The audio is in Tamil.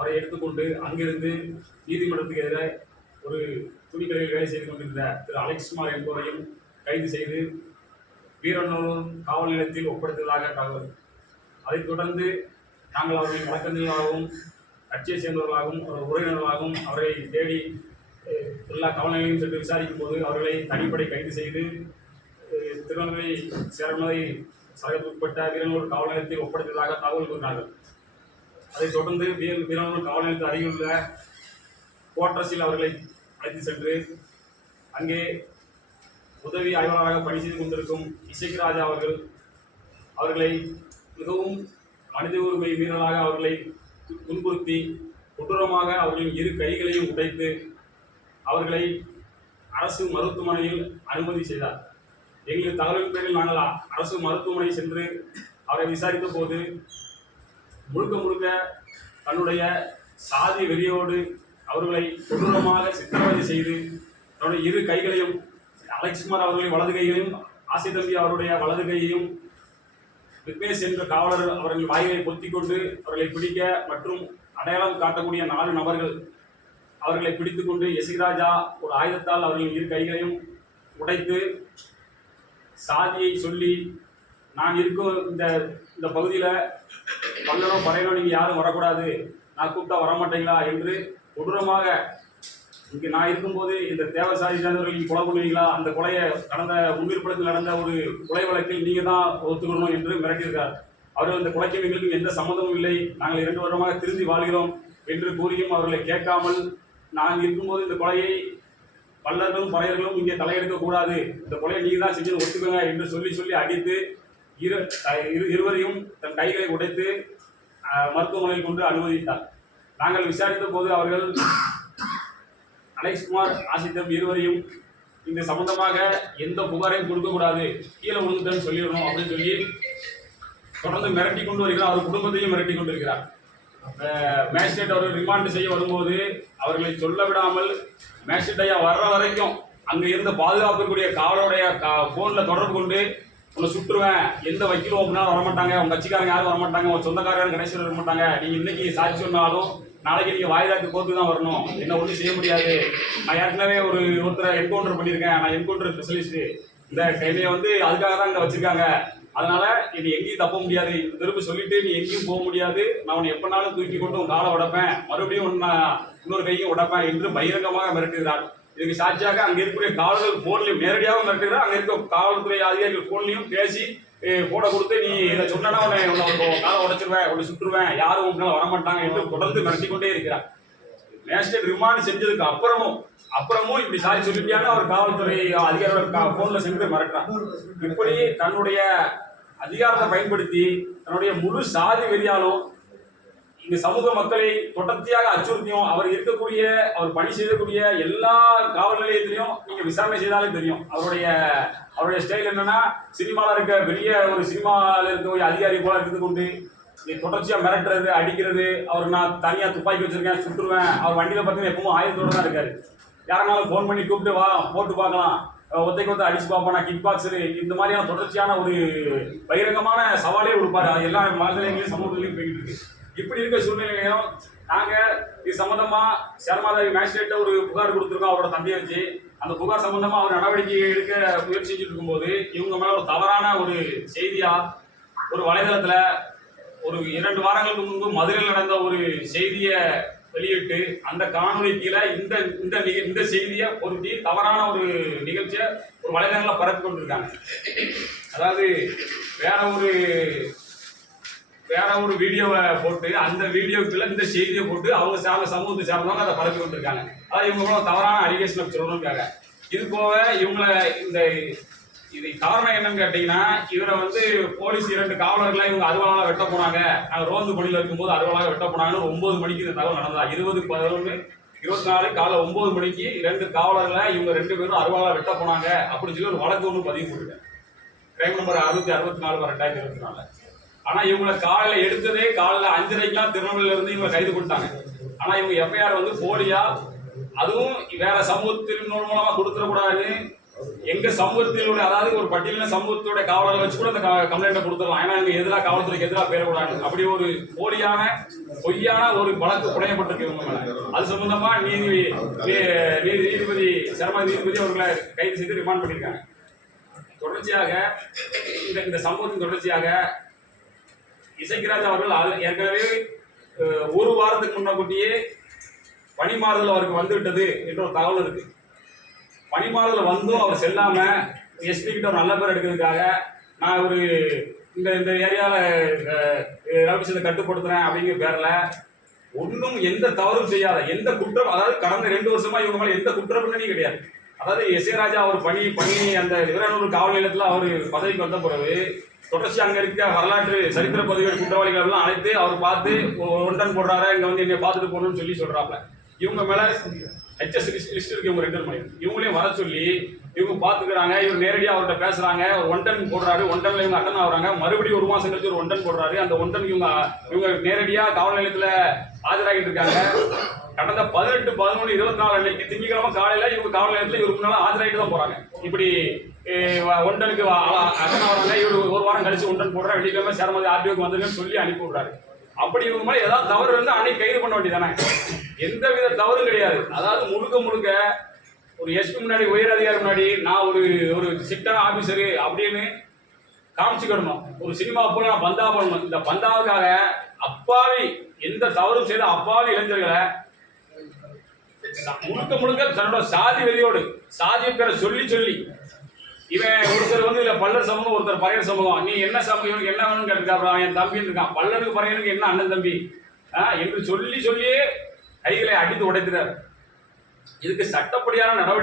அவரை எடுத்துக்கொண்டு அங்கிருந்து நீதிமன்றத்துக்கு எதிராக ஒரு துணிக்கடையில் வேலை செய்து கொண்டிருந்த திரு அலெக்ஸ்குமார் என்பவரையும் கைது செய்து வீரநல்லூர் காவல் நிலையத்தில் ஒப்படைத்ததாக தகவல். அதைத் தொடர்ந்து நாங்கள் அவர்களின் வழக்கறிஞர்களாகவும் கட்சியை சேர்ந்தவர்களாகவும் அவர் உறவினர்களாகவும் அவரை தேடி எல்லா காவல் நிலையம் சென்று விசாரிக்கும் போது அவர்களை தனிப்படை கைது செய்து திருநெல்வேலி சேரமலை சரகத்துக்குட்பட்ட வீரநல்லூர் காவல் நிலையத்தில் ஒப்படைத்ததாக தகவல் கூறினார்கள். அதைத் தொடர்ந்து வீர வீரநல்லூர் காவல் நிலையத்தில் அருகிலுள்ள கோட்ரஸில் அவர்களை அழைத்து சென்று அங்கே உதவி ஆய்வாளராக பணி செய்து கொண்டிருக்கும் இசைக்கு ராஜா அவர்கள் அவர்களை மிகவும் மனித உரிமை மீறலாக அவர்களை துன்புறுத்தி கொடூரமாக அவர்களின் இரு கைகளையும் உடைத்து அவர்களை அரசு மருத்துவமனையில் அனுமதி செய்தார். எங்களுக்கு தகவலின் பேரில் நாங்கள் அரசு மருத்துவமனை சென்று அவரை விசாரித்த போது முழுக்க முழுக்க தன்னுடைய சாதி வெறியோடு அவர்களை கொடூரமாக சித்திரவதை செய்து தன்னுடைய இரு கைகளையும் அலெக்ஸ்குமார் அவர்களின் வலது கைகளையும் ஆசை தம்பி அவருடைய வலது கையையும் விக்னேஷ் என்ற காவலர் அவர்கள் வாய்களை பொத்திக் கொண்டு அவர்களை பிடிக்க மற்றும் அடையாளம் காட்டக்கூடிய நாலு நபர்கள் அவர்களை பிடித்துக்கொண்டு எசிராஜா ஒரு ஆயுதத்தால் அவர்களின் இரு கைகளையும் உடைத்து சாதியை சொல்லி நான் இருக்கும் இந்த இந்த பகுதியில் பல்லனோ பறையனோ நீங்கள் யாரும் வரக்கூடாது. நான் கூப்பிட்டா வரமாட்டீங்களா என்று கொடூரமாக இங்கே நான் இருக்கும்போது இந்த தேவ சாதி நீங்கள் கொலை பண்ணுவீங்களா? அந்த கொலையை கடந்த முன்னிற்படத்தில் நடந்த ஒரு கொலை வழக்கில் நீங்கள் தான் ஒத்துக்கணும் என்று மிரட்டியிருக்கார். அவர்கள் இந்த கொலைக்கும் எங்களுக்கும் எந்த சம்மந்தமும் இல்லை. நாங்கள் இரண்டு வருடமாக திருந்தி வாழ்கிறோம் என்று கூறியும் அவர்களை கேட்காமல் நான் இருக்கும்போது இந்த கொலையை பல்லர்களும் பறையர்களும் இங்கே தலையெடுக்கக்கூடாது இந்த கொலையை நீங்கள் தான் செஞ்சு ஒத்துக்கோங்க என்று சொல்லி சொல்லி அடித்து இரு இரு இருவரையும் தன் கைகளை உடைத்து மருத்துவமனையில் கொண்டு அனுமதித்தார். நாங்கள் விசாரித்த போது அவர்கள் அலெக்ஸ்குமார் ஆசித்தம் இருவரையும் இந்த சம்பந்தமாக எந்த புகாரையும் கொடுக்கக்கூடாது. கீழே விழுந்துட்டேன்னு சொல்லிடணும் அப்படின்னு சொல்லி தொடர்ந்து மிரட்டி கொண்டு வருகிறார். அவர் குடும்பத்தையும் மிரட்டி கொண்டு இருக்கிறார் மேஜிஸ்ட்ரேட் அவர்கள் ரிமாண்ட் செய்ய வரும்போது அவர்களை சொல்ல விடாமல் மேஜிஸ்ட்ரேட் ஐயா வர்ற வரைக்கும் அங்கே இருந்த பாதுகாப்புக்குரிய கா ஃபோனில் தொடர்பு கொண்டு உன்னை சுட்டுருவேன். எந்த வக்கீலும் ஓப்பனாலும் வரமாட்டாங்க உங்க கட்சிக்காரங்க யாரும் வரமாட்டாங்க உங்க சொந்தக்காரங்க கடைசியில் வரமாட்டாங்க நீங்க இன்னைக்கு சாட்சி சொன்னாலும் நாளைக்கு நீங்க வாய்தாக்கு கோர்த்து தான் வரணும். என்ன ஒன்றும் செய்ய முடியாது. நான் ஏற்கனவே ஒரு ஒருத்தரை என்கவுண்டர் பண்ணியிருக்கேன். நான் என்கவுண்டர் ஸ்பெஷலிஸ்ட் இந்த கையில வந்து அதுக்காக தான் இங்க வச்சிருக்காங்க. அதனால இது எங்கேயும் தப்ப முடியாது. திரும்ப சொல்லிட்டு நீ எங்கேயும் போக முடியாது. நான் உன்னை எப்பனாலும் தூக்கி கொண்டு உன் காலை உடைப்பேன். மறுபடியும் உன்னை இன்னொரு கையும் உடைப்பேன் என்று பகிரங்கமாக மிரட்டுகிறார் இதுக்கு சாட்சியாக அங்கே இருக்கக்கூடிய காவலர்கள் போன்லயும் நேரடியாக மிரட்டுகிறார். அங்கே இருக்க காவல்துறை அதிகாரிகள் போன்லயும் பேசி போட கொடுத்து நீ இதை சொன்னா உன்னை காலை உடைச்சிருவேன் உன்னை சுட்டுருவேன் யாரும் உங்களால் வரமாட்டாங்க என்று தொடர்ந்து மிரட்டி கொண்டே இருக்கிறார். மேஜிஸ்ட்ரேட் ரிமாண்ட் செஞ்சதுக்கு அப்புறமும் அப்புறமும் இப்படி சாரி சொல்லிட்டியான ஒரு காவல்துறை அதிகாரியோட போன்ல சென்று மிரட்டுறான் இப்படி தன்னுடைய அதிகாரத்தை பயன்படுத்தி தன்னுடைய முழு சாதி வெறியாலும் இந்த சமூக மக்களை தொடர்ச்சியாக அச்சுறுத்தியும் அவர் இருக்கக்கூடிய அவர் பணி செய்யக்கூடிய எல்லா காவல் நிலையத்திலையும் நீங்க விசாரணை செய்தாலே தெரியும். அவருடைய அவருடைய ஸ்டைல் என்னன்னா சினிமாவில் இருக்க பெரிய ஒரு சினிமாவில் இருக்கக்கூடிய அதிகாரி போல இருந்து கொண்டு இங்க தொடர்ச்சியா மிரட்டுறது அடிக்கிறது அவர் நான் தனியா துப்பாக்கி வச்சிருக்கேன் சுட்டுருவேன் அவர் வண்டியில பார்த்தீங்கன்னா எப்பவும் ஆயுதத்தோட தான் இருக்காரு. யாருனாலும் ஃபோன் பண்ணி கூப்பிட்டு வா போட்டு பார்க்கலாம். அஹ் ஒத்தைக்கு ஒத்தை அடிச்சு பார்ப்பானா கிக் பாக்ஸரு இந்த மாதிரியான தொடர்ச்சியான ஒரு பகிரங்கமான சவாலே கொடுப்பாரு. அது எல்லா மாநிலங்களையும் சமூகத்திலையும் போயிட்டு இருக்கு. இப்படி இருக்க சூழ்நிலையிலையும் நாங்கள் இது சம்மந்தமாக சர்மாதாவி மேஜிஸ்ட்ரேட் ஒரு புகார் கொடுத்துருக்கோம் அவரோட தம்பியை வச்சு. அந்த புகார் சம்மந்தமாக அவர் நடவடிக்கை எடுக்க முயற்சி செஞ்சுட்டு இருக்கும்போது இவங்க மேலே ஒரு தவறான ஒரு செய்தியாக ஒரு வலைதளத்தில் ஒரு இரண்டு வாரங்களுக்கு முன்பு மதுரையில் நடந்த ஒரு செய்தியை வெளியிட்டு அந்த காணொளி கீழே இந்த இந்த நிக- இந்த செய்தியை பொருத்தி தவறான ஒரு நிகழ்ச்சியை ஒரு வலைதளங்களை பரப்பி கொண்டிருக்காங்க. அதாவது வேற ஒரு வேற ஒரு வீடியோவை போட்டு அந்த வீடியோக்குள்ள இந்த செய்தியை போட்டு அவங்க சார்ந்த சமூகத்தை சார்ந்தவங்க அதை பரப்பி கொண்டிருக்காங்க அதாவது இவங்க கூட தவறான அலிகேஷன் சொல்லணும்க்காக இது போக இவங்களை இந்த இது காரணம் என்னன்னு கேட்டீங்கன்னா இவரை வந்து போலீஸ் இரண்டு காவலர்களை இவங்க அலுவலாக வெட்ட போனாங்க. நாங்கள் ரோந்து பணியில் இருக்கும்போது அலுவலாக வெட்ட போனாங்கன்னு ஒன்பது மணிக்கு இந்த தகவல் நடந்தா இருபது பதினொன்று இருபத்தி நாலு காலை ஒன்பது மணிக்கு இரண்டு காவலர்களை இவங்க ரெண்டு பேரும் அருவாளாக வெட்ட போனாங்க அப்படின்னு சொல்லி ஒரு வழக்கு ஒன்று பதிவு போட்டுருக்கேன் கிரைம் நம்பர் அறுபத்தி அறுபத்தி நாலு ரெண்டாயிரத்தி இருபத்தி நாலு. ஆனா இவங்களை காலையில எடுத்ததே காலையில அஞ்சரைக்கெல்லாம் திருநெல்வேலியில இருந்து இவங்க கைது கொடுத்தாங்க ஆனா இவங்க எஃப்ஐஆர் வந்து போலியா? அதுவும் வேற சமூகத்தின் மூலமா கொடுத்துடக்கூடாதுன்னு எங்க சமூகத்தினுடைய அதாவது ஒரு பட்டியலின சமூகத்துடைய காவலரை வச்சு கூட அந்த கம்ப்ளைண்ட்டை கொடுத்துடலாம். ஏன்னா இவங்க எதிராக காவல்துறைக்கு எதிராக பேரக்கூடாது. அப்படி ஒரு போலியான பொய்யான ஒரு வழக்கு புனையப்பட்டிருக்கு இவங்க மேல. அது சம்பந்தமா நீதி நீதி- நீதிபதி சிரம நீதிபதி அவர்களை கைது செய்து ரிமாண்ட் பண்ணியிருக்காங்க. தொடர்ச்சியாக இந்த இந்த சம்பவத்தின் தொடர்ச்சியாக இசைக்கிராஜ் அவர்கள் ஏற்கனவே ஒரு வாரத்துக்கு முன்னக்கூட்டியே பணிமாறுதல் அவருக்கு வந்துவிட்டது என்ற ஒரு தகவல் இருக்கு. பணிமாறுதல் வந்தும் அவர் செல்லாம எஸ்பி கிட்ட ஒரு நல்ல பேர் எடுக்கிறதுக்காக நான் ஒரு இந்த இந்த ஏரியாவில் ரவிச்சந்திர கட்டுப்படுத்துறேன் அப்படிங்கிற பேரில் ஒன்றும் எந்த தவறும் செய்யாத எந்த குற்றம் அதாவது கடந்த ரெண்டு வருஷமா இவங்க மேலே எந்த குற்றம் பின்னணியும் கிடையாது. அதாவது எஸ் ஏ ராஜா அவர் பணி பணி அந்த விவரநூறு காவல் நிலையத்தில் அவர் பதவிக்கு வந்த பிறகு தொடர்ச்சி அங்க இருக்க வரலாற்று சரித்திர பதிவேடு குற்றவாளிகள் எல்லாம் அழைத்து அவர் பார்த்து ஒன்றன் போடுறாரு? இங்க வந்து என்னை பார்த்துட்டு போகணும்னு சொல்லி சொல்றாப்ல. இவங்க மேல ஹெச்எஸ் லிஸ்ட் லிஸ்ட் இருக்கு இவங்க ரிட்டர்ன் பண்ணி இவங்களையும் வர சொல்லி இவங்க பாத்துக்கிறாங்க இவர் நேரடியாக அவர்கிட்ட பேசுறாங்க ஒரு ஒன் டன் போடுறாரு ஒன் இவங்க அட்டன் ஆகுறாங்க. மறுபடியும் ஒரு மாசம் கழிச்சு ஒரு ஒன் டன் போடுறாரு. அந்த ஒன் டன் இவங்க இவங்க நேரடியாக காவல் நிலையத்துல ஆஜராகிட்டு இருக்காங்க. கடந்த பதினெட்டு பதினொன்று இருபத்தி நாலு அன்னைக்கு திங்கக்கிழமை காலையில இவங்க காவல் நிலையத்தில் இவருக்கு முன்னால் ஆஜராகிட்டு தான் போறாங்க. இப்படி ஒண்டனுக்கு வ- இவர் ஒரு வாரம் கழிச்சு ஒண்டன் போடுற வெள்ளிக்கிழமை சேரமதி ஆர்டிஓக்கு வந்துருங்கன்னு சொல்லி அனுப்பி விடுறாரு. அப்படி இவங்க மேல ஏதாவது தவறு இருந்தால் அன்னைக்கு கைது பண்ண வேண்டியதானே எந்த வித தவறும் கிடையாது. அதாவது முழுக்க முழுக்க ஒரு எஸ்பி முன்னாடி உயர் அதிகாரி முன்னாடி நான் ஒரு ஒரு சிட்டான ஆபீசரு அப்படின்னு காமிச்சுக்கிடணும் ஒரு சினிமா போல நான் பந்தா பண்ணணும் இந்த பந்தாவுக்காக அப்பாவி எந்த தவறும் செய்த அப்பாவி இளைஞர்களை முழுக்க முழுக்க தன்னோட சாதி வெறியோடு சாதி பேரை சொல்லி சொல்லி. இவன் ஒருத்தர் வந்து இல்ல பல்லர் சமூகம் ஒருத்தர் பறையர் சமூகம். நீ என்ன சமூகம் இவனுக்கு என்ன வேணும்னு கேட்டுக்கா என் தம்பின்னு இருக்கான் பல்லனுக்கு பறையனுக்கு என்ன அண்ணன் தம்பி? என்று சொல்லி சொல்லியே கைகளை அடித்து உடைத்தினர். இதுக்கு சட்டப்படியான நடவடிக்கை